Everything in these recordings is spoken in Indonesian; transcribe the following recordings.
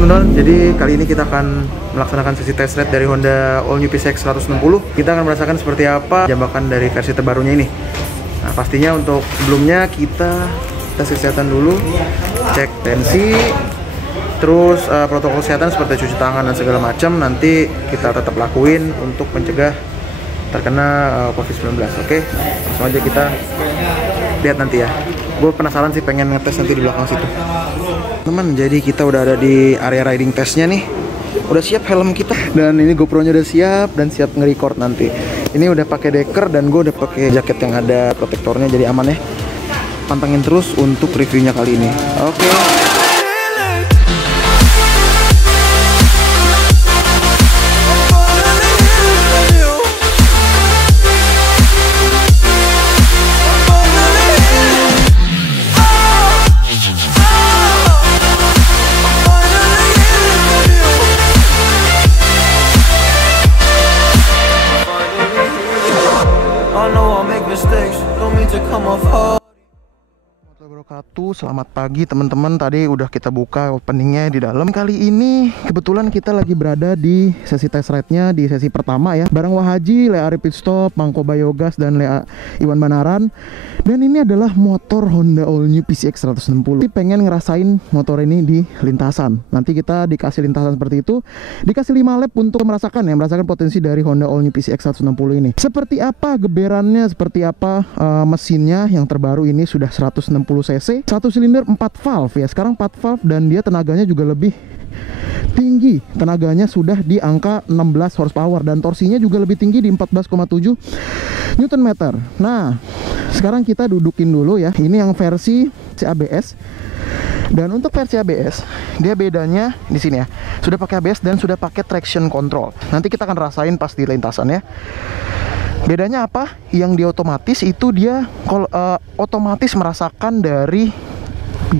Teman-teman, jadi kali ini kita akan melaksanakan sesi test ride dari Honda All New PCX 160. Kita akan merasakan seperti apa jambakan dari versi terbarunya ini. Nah, pastinya untuk sebelumnya kita tes kesehatan dulu, cek tensi, terus protokol kesehatan seperti cuci tangan dan segala macam nanti kita tetap lakuin untuk mencegah terkena COVID-19. Oke, langsung aja kita lihat nanti ya. Gue penasaran sih, pengen ngetes nanti di belakang situ. Teman, jadi kita udah ada di area riding testnya nih. Udah siap helm kita dan ini GoPro-nya udah siap dan siap nge-record nanti. Ini udah pakai deker dan gue udah pakai jaket yang ada protektornya, jadi aman ya. Pantengin terus untuk reviewnya kali ini. Oke. Selamat pagi teman-teman. Tadi udah kita buka openingnya di dalam. Kali ini kebetulan kita lagi berada di sesi test ride-nya, di sesi pertama ya. Bareng Wahaji, Lea Ari Pit Stop, Mangko Bayogas, dan Lea Iwan Banaran. Dan ini adalah motor Honda All New PCX 160. Pengen ngerasain motor ini di lintasan. Nanti kita dikasih lintasan seperti itu, dikasih 5 lap untuk merasakan potensi dari Honda All New PCX 160 ini. Seperti apa geberannya, seperti apa mesinnya yang terbaru ini sudah 160 cc, satu silinder 4 valve ya. Sekarang 4 valve dan dia tenaganya juga lebih tinggi. Tenaganya sudah di angka 16 horsepower dan torsinya juga lebih tinggi di 14,7 Nm. Nah, sekarang kita dudukin dulu ya. Ini yang versi ABS. Dan untuk versi ABS, dia bedanya di sini ya. Sudah pakai ABS dan sudah pakai traction control. Nanti kita akan rasain pas di lintasan ya. Bedanya apa? Yang di otomatis itu dia otomatis merasakan dari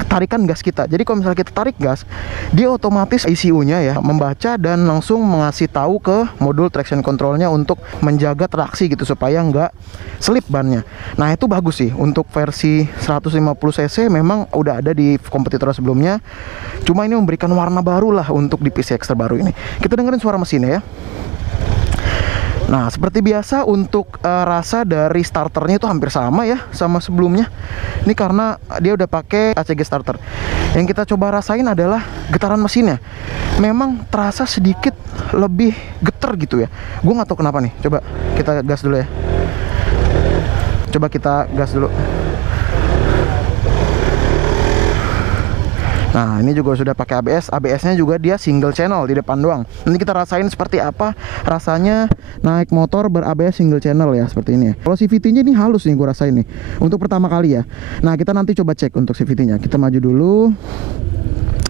tarikan gas kita. Jadi kalau misalnya kita tarik gas, dia otomatis ECU-nya ya membaca dan langsung mengasih tahu ke modul traction controlnya untuk menjaga traksi gitu supaya nggak selip bannya. Nah itu bagus sih. Untuk versi 150 cc memang udah ada di kompetitor sebelumnya. Cuma ini memberikan warna baru lah untuk di PCX terbaru ini. Kita dengerin suara mesinnya ya. Nah, seperti biasa untuk rasa dari starternya itu hampir sama ya sama sebelumnya. Ini karena dia udah pakai ACG starter. Yang kita coba rasain adalah getaran mesinnya. Memang terasa sedikit lebih getar gitu ya. Gue nggak tahu kenapa nih. Coba kita gas dulu ya. Coba kita gas dulu. Nah, ini juga sudah pakai ABS. ABS-nya juga dia single channel di depan doang. Nanti kita rasain seperti apa rasanya naik motor ber-ABS single channel ya, seperti ini ya. Kalau CVT-nya ini halus nih gue rasain nih. Untuk pertama kali ya. Nah, kita nanti coba cek untuk CVT-nya. Kita maju dulu.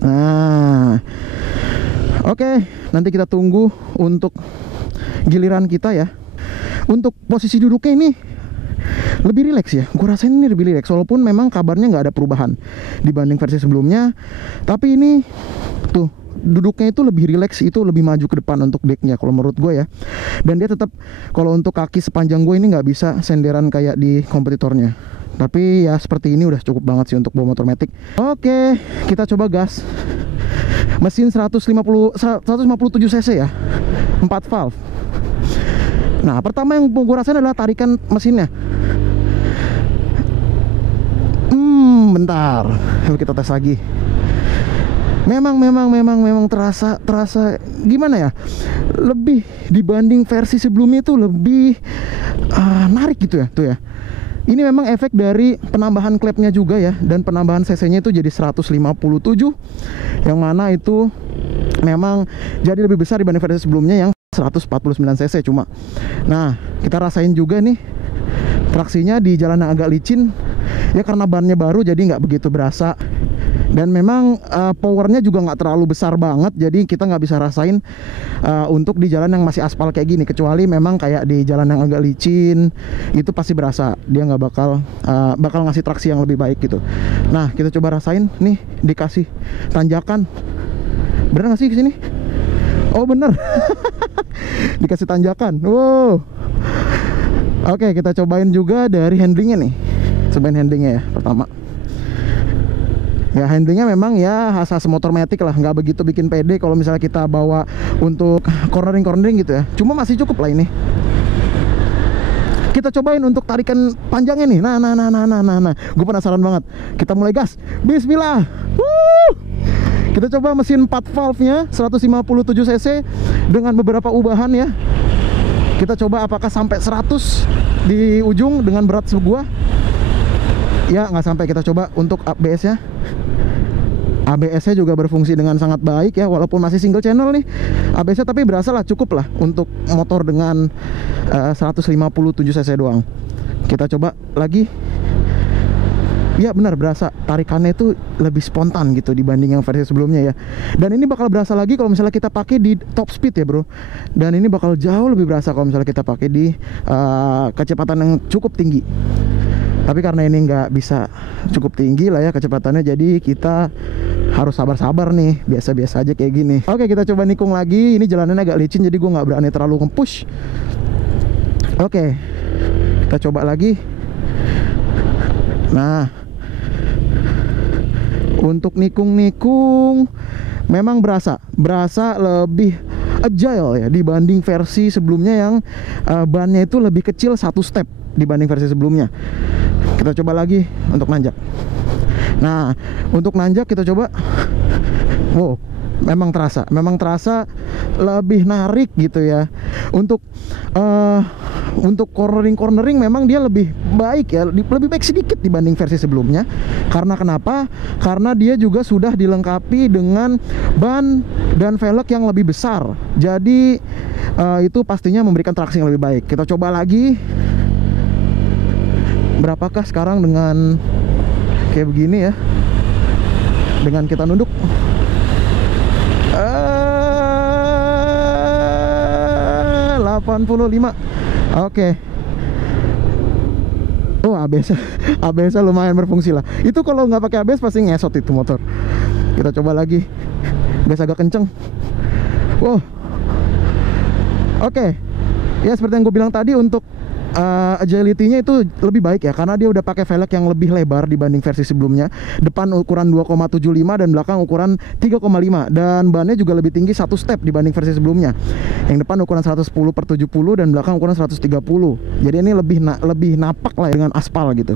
Nah. Oke, nanti kita tunggu untuk giliran kita ya. Untuk posisi duduknya ini lebih rileks ya, gue rasain ini lebih rileks. Walaupun memang kabarnya nggak ada perubahan dibanding versi sebelumnya, tapi ini tuh duduknya itu lebih rileks, itu lebih maju ke depan untuk decknya kalau menurut gue ya. Dan dia tetap, kalau untuk kaki sepanjang gue ini nggak bisa senderan kayak di kompetitornya. Tapi ya seperti ini udah cukup banget sih untuk bawa motor matic. Oke, kita coba gas. Mesin 157 cc ya, 4 valve. Nah, pertama yang gue rasain adalah tarikan mesinnya. Bentar, coba kita tes lagi. Memang terasa gimana ya? Lebih dibanding versi sebelumnya itu lebih narik gitu ya, tuh ya. Ini memang efek dari penambahan klepnya juga ya, dan penambahan cc-nya itu jadi 157, yang mana itu memang jadi lebih besar dibanding versi sebelumnya yang 149 cc cuma. Nah, kita rasain juga nih traksinya di jalan yang agak licin ya, karena bannya baru jadi nggak begitu berasa. Dan memang powernya juga nggak terlalu besar banget, jadi kita nggak bisa rasain untuk di jalan yang masih aspal kayak gini. Kecuali memang kayak di jalan yang agak licin, itu pasti berasa. Dia nggak bakal ngasih traksi yang lebih baik gitu. Nah, kita coba rasain nih, dikasih tanjakan. Bener nggak sih kesini? Oh bener. Dikasih tanjakan. Wow. Oke, kita cobain juga dari handlingnya nih. Cobain handlingnya ya pertama. Ya handlingnya memang ya khas motor matic lah, nggak begitu bikin pede kalau misalnya kita bawa untuk cornering gitu ya. Cuma masih cukup lah ini. Kita cobain untuk tarikan panjangnya nih. Nah. Gue penasaran banget. Kita mulai gas. Bismillah. Kita coba mesin 4 valve-nya 157 cc dengan beberapa ubahan ya. Kita coba apakah sampai 100 di ujung dengan berat sebuah. Ya nggak sampai. Kita coba untuk ABS-nya. ABS-nya juga berfungsi dengan sangat baik ya, walaupun masih single channel nih ABS-nya, tapi berasa lah cukup lah untuk motor dengan 157 cc doang. Kita coba lagi. Ya benar, berasa tarikannya itu lebih spontan gitu dibanding yang versi sebelumnya ya. Dan ini bakal berasa lagi kalau misalnya kita pakai di top speed ya bro. Dan ini bakal jauh lebih berasa kalau misalnya kita pakai di kecepatan yang cukup tinggi. Tapi karena ini nggak bisa cukup tinggi lah ya kecepatannya, jadi kita harus sabar-sabar nih, biasa-biasa aja kayak gini. Oke, kita coba nikung lagi. Ini jalanannya agak licin, jadi gue nggak berani terlalu nge-push. Oke, kita coba lagi. Nah, untuk nikung-nikung memang berasa lebih agile ya dibanding versi sebelumnya yang bannya itu lebih kecil 1 step dibanding versi sebelumnya. Kita coba lagi untuk nanjak. Nah, untuk nanjak kita coba. Wow, memang terasa lebih narik gitu ya. Untuk cornering memang dia lebih baik ya, lebih baik sedikit dibanding versi sebelumnya. Karena kenapa? Karena dia juga sudah dilengkapi dengan ban dan velg yang lebih besar. Jadi itu pastinya memberikan traksi yang lebih baik. Kita coba lagi. Berapakah sekarang dengan kayak begini ya, dengan kita nunduk? 85. Oke. Oh, ABS lumayan berfungsi lah. Itu kalau nggak pakai ABS pasti ngesot itu motor. Kita coba lagi. Gas agak kenceng. Wow. Oke. Ya seperti yang gue bilang tadi, untuk agility-nya itu lebih baik ya, karena dia udah pakai velg yang lebih lebar dibanding versi sebelumnya. Depan ukuran 2,75 dan belakang ukuran 3,5, dan bannya juga lebih tinggi 1 step dibanding versi sebelumnya. Yang depan ukuran 110/70 dan belakang ukuran 130. Jadi ini lebih napak lah dengan aspal gitu.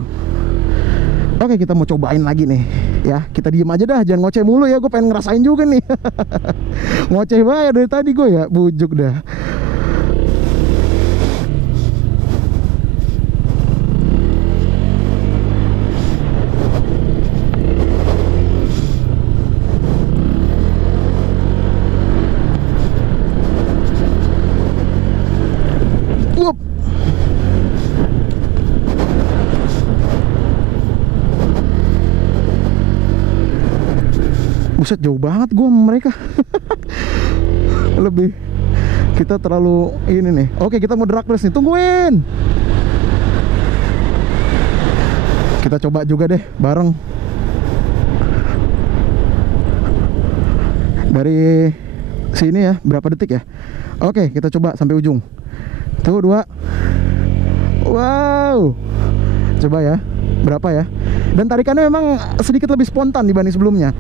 Oke, kita mau cobain lagi nih ya. Kita diem aja dah, jangan ngoceh mulu ya, gue pengen ngerasain juga nih. Ngoceh banget dari tadi gue ya, bujuk dah. Buset, jauh banget gue sama mereka. Lebih, kita terlalu ini nih. Oke, kita mau drag race nih, tungguin. Kita coba juga deh bareng. Dari sini ya, berapa detik ya? Oke, kita coba sampai ujung. 1, 2. Wow. Coba ya, berapa ya? Dan tarikannya memang sedikit lebih spontan dibanding sebelumnya.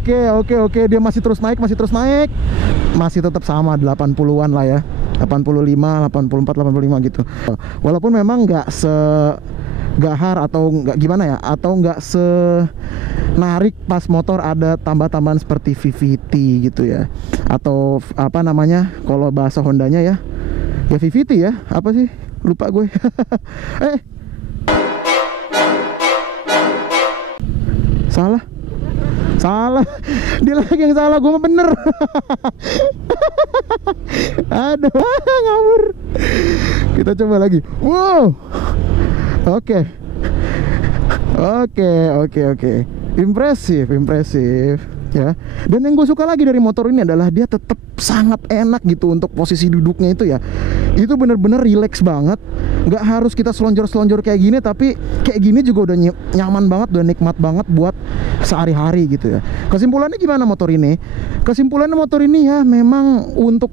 Oke, dia masih terus naik. Masih tetap sama 80-an lah ya. 85, 84, 85 gitu. Walaupun memang nggak segahar atau nggak gimana ya, atau nggak senarik pas motor ada tambah-tambahan seperti VVT gitu ya. Atau apa namanya kalau bahasa Hondanya ya. Ya VVT ya, apa sih? Lupa gue. Salah, dia lagi yang salah, gue mah bener. Aduh, ngawur. Kita coba lagi. Wow. Oke. Impresif ya. Dan yang gue suka lagi dari motor ini adalah dia tetap sangat enak gitu untuk posisi duduknya itu ya. Itu bener-bener relax banget. Nggak harus kita selonjor-selonjor kayak gini, tapi kayak gini juga udah nyaman banget, udah nikmat banget buat sehari-hari gitu ya. Kesimpulannya gimana motor ini? Kesimpulannya motor ini ya memang untuk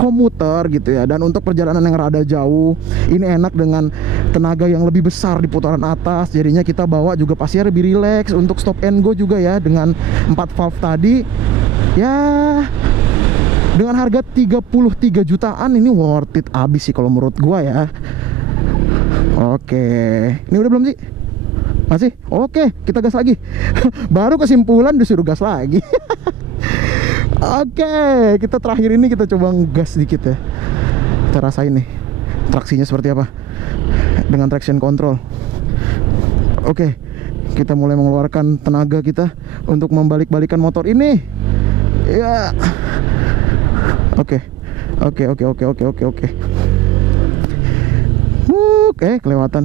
komuter gitu ya. Dan untuk perjalanan yang rada jauh, ini enak dengan tenaga yang lebih besar di putaran atas. Jadinya kita bawa juga pastinya lebih rileks. Untuk stop and go juga ya, dengan 4 valve tadi ya, dengan harga 33 jutaan ini worth it abis sih kalau menurut gua ya. Oke, ini udah belum sih? Masih? Oke, kita gas lagi. Baru kesimpulan disuruh gas lagi. Oke, kita terakhir ini kita coba gas sedikit ya. Kita rasain nih traksinya seperti apa dengan traction control. Oke, kita mulai mengeluarkan tenaga kita untuk membalik-balikan motor ini. Ya. Oke, kelewatan.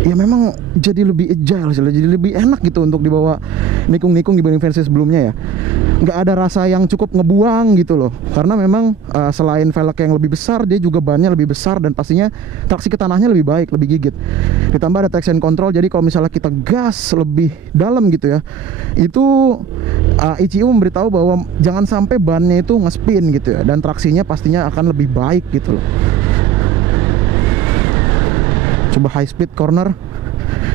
Ya memang jadi lebih agile sih, jadi lebih enak gitu untuk dibawa nikung-nikung dibanding versi sebelumnya ya. Nggak ada rasa yang cukup ngebuang gitu loh, karena memang selain velg yang lebih besar, dia juga bannya lebih besar dan pastinya traksi ke tanahnya lebih baik, lebih gigit. Ditambah ada traction control, jadi kalau misalnya kita gas lebih dalam gitu ya, itu ECU memberitahu bahwa jangan sampai bannya itu ngespin gitu ya, dan traksinya pastinya akan lebih baik gitu loh. Coba high speed corner,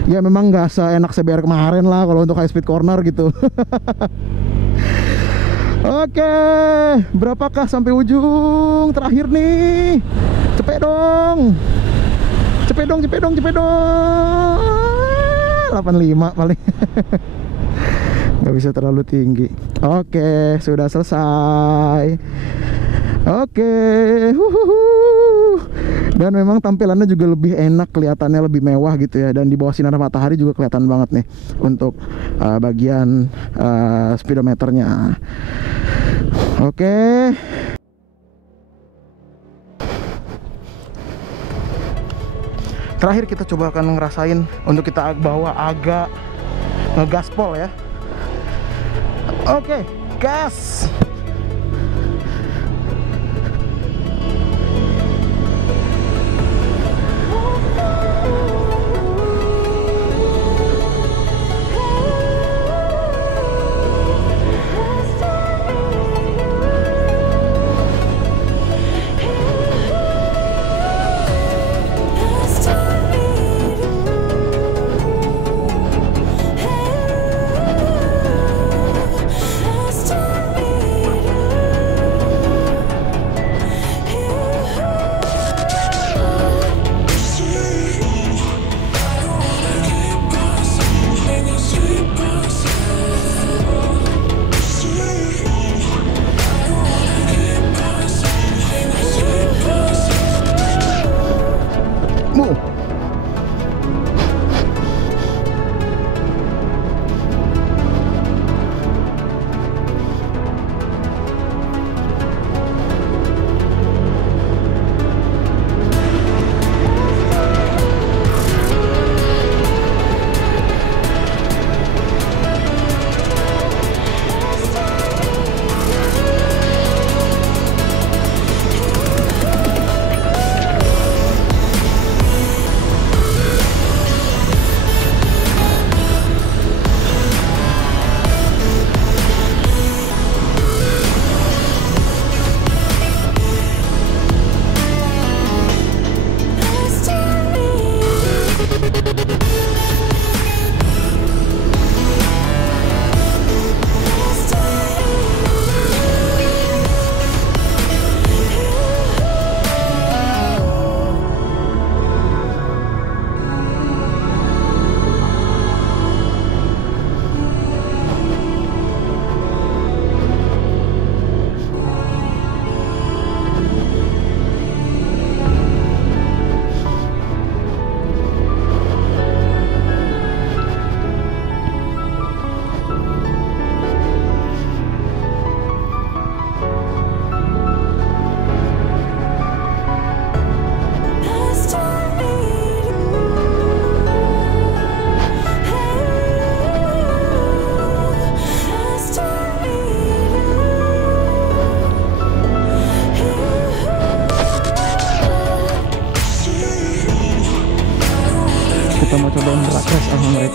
ya memang nggak seenak CBR kemarin lah kalau untuk high speed corner gitu. Oke, berapakah sampai ujung terakhir nih? Cepet dong. 85 paling. Nggak bisa terlalu tinggi. Oke, sudah selesai. Oke. Dan memang tampilannya juga lebih enak, kelihatannya lebih mewah gitu ya. Dan di bawah sinar matahari juga kelihatan banget nih untuk bagian speedometernya. Oke. Terakhir kita coba akan ngerasain untuk kita bawa agak ngegaspol ya. Oke, gas.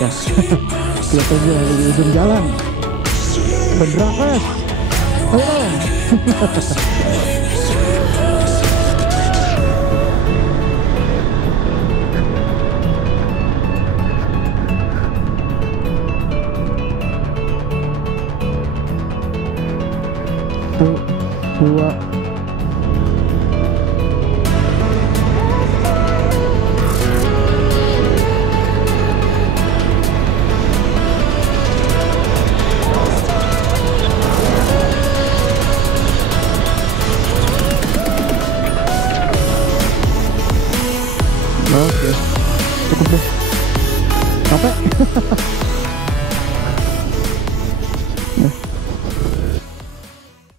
mereka. Kita tunggu lagi di ujung jalan. Berdrafes. Ayo. Satu, dua. Oke, cukup deh. Capek. Nah.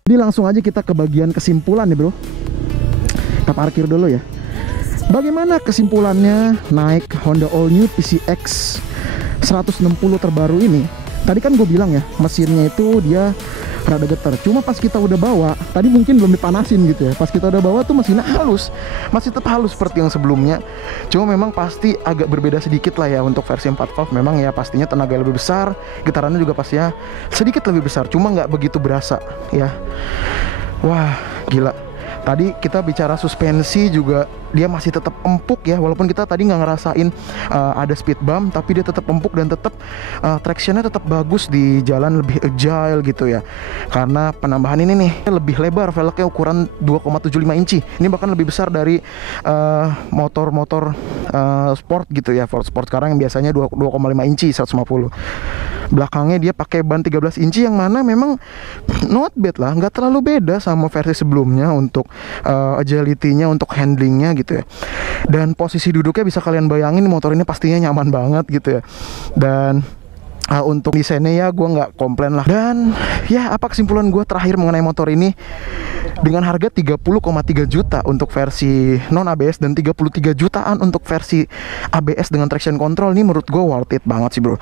Jadi langsung aja kita ke bagian kesimpulan nih bro. Kita parkir dulu ya. Bagaimana kesimpulannya naik Honda All New PCX 160 terbaru ini? Tadi kan gue bilang ya, mesinnya itu dia rada getar. Cuma pas kita udah bawa, tadi mungkin belum dipanasin gitu ya. Pas kita udah bawa tuh mesinnya halus, masih tetap halus seperti yang sebelumnya. Cuma memang pasti agak berbeda sedikit lah ya untuk versi 4 valve. Memang ya pastinya tenaga lebih besar, getarannya juga pastinya sedikit lebih besar. Cuma nggak begitu berasa ya. Wah gila. Tadi kita bicara suspensi juga dia masih tetap empuk ya, walaupun kita tadi nggak ngerasain ada speed bump, tapi dia tetap empuk dan tetap tractionnya tetap bagus di jalan, lebih agile gitu ya. Karena penambahan ini nih lebih lebar, velgnya ukuran 2,75 inci. Ini bahkan lebih besar dari motor-motor sport gitu ya. Ford Sport sekarang yang biasanya 2,5 inci 150. Belakangnya dia pakai ban 13 inci yang mana memang not bad lah, nggak terlalu beda sama versi sebelumnya untuk agility-nya, untuk handlingnya gitu ya. Dan posisi duduknya bisa kalian bayangin, motor ini pastinya nyaman banget gitu ya. Dan untuk desainnya ya gue nggak komplain lah. Dan ya apa kesimpulan gue terakhir mengenai motor ini? Dengan harga 30,3 juta untuk versi non ABS dan 33 jutaan untuk versi ABS dengan traction control, ini menurut gue worth it banget sih bro.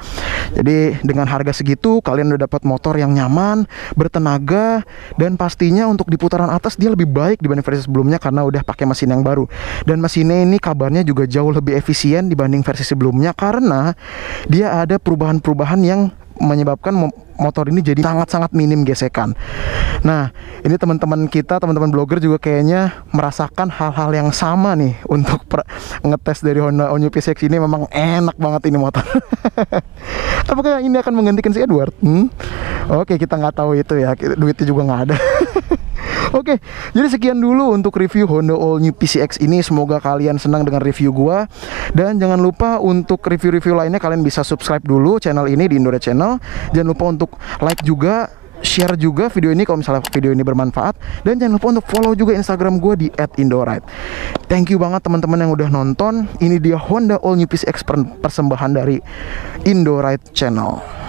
Jadi dengan harga segitu kalian udah dapat motor yang nyaman, bertenaga, dan pastinya untuk di putaran atas dia lebih baik dibanding versi sebelumnya karena udah pakai mesin yang baru. Dan mesinnya ini kabarnya juga jauh lebih efisien dibanding versi sebelumnya karena dia ada perubahan-perubahan yang menyebabkan motor ini jadi sangat-sangat minim gesekan. Nah, ini teman-teman kita, teman-teman blogger juga kayaknya merasakan hal-hal yang sama nih untuk ngetes dari Honda All New PCX ini. Memang enak banget ini motor. Apakah ini akan menggantikan si Edward? Oke, kita nggak tahu itu ya, duitnya juga nggak ada. Oke, jadi sekian dulu untuk review Honda All New PCX ini. Semoga kalian senang dengan review gua. Dan jangan lupa untuk review-review lainnya kalian bisa subscribe dulu channel ini di Indoride Channel. Jangan lupa untuk like juga, share juga video ini kalau misalnya video ini bermanfaat. Dan jangan lupa untuk follow juga Instagram gua di @indoride. Thank you banget teman-teman yang udah nonton. Ini dia Honda All New PCX persembahan dari Indoride Channel.